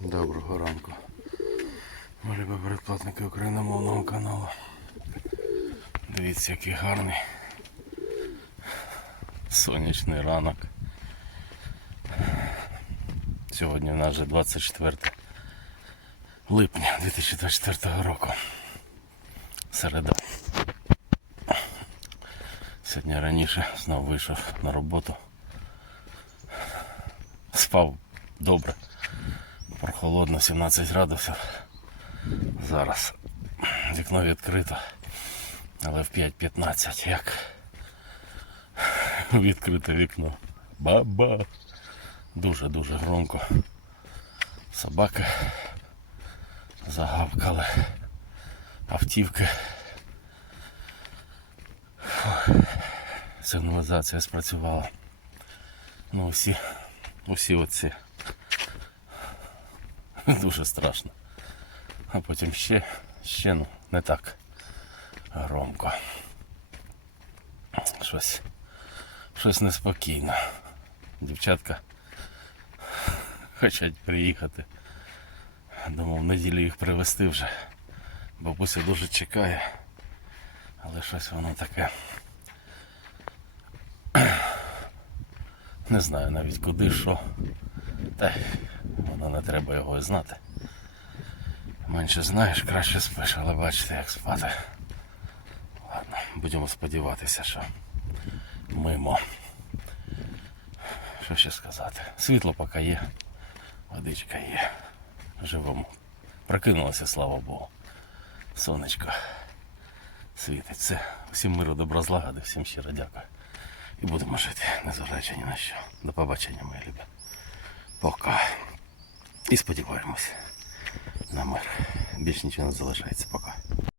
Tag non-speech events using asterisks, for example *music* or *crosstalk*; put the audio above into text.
Доброго ранку. Мої любі передплатники україномовного каналу. Дивіться, який гарний сонячний ранок. Сьогодні в нас вже 24 липня 2024 року. Середа. Сьогодні раніше знову вийшов на роботу. Спав добре. Прохолодно, 17 градусів. Зараз вікно відкрито, але в 5.15 як відкрите вікно. Ба-ба. Дуже-дуже громко. Собаки загавкали. Автівки. Сигналізація спрацювала. Ну, усі, усі оці *laughs* Дуже страшно. А потім ще, ще ну, не так громко. Щось, щось неспокійно. Дівчатка хочуть приїхати. Думав, в неділю їх привезти вже. Бабуся дуже чекає. Але щось воно таке. *clears throat* Не знаю навіть куди, що. Та воно не треба його і знати. Менше знаєш, краще спиш, але бачите, як спати. Ладно, будемо сподіватися, що мимо. Що ще сказати? Світло поки є, водичка є. Живемо. Прокинулося, слава Богу. Сонечко світить. Все. Всім миру, добра злагоди, всім щиро дякую. І будемо жити, незважаючи ні на що. До побачення, мої любі. Пока. І сподіваємось на мир. Більше нічого не залишається. Пока.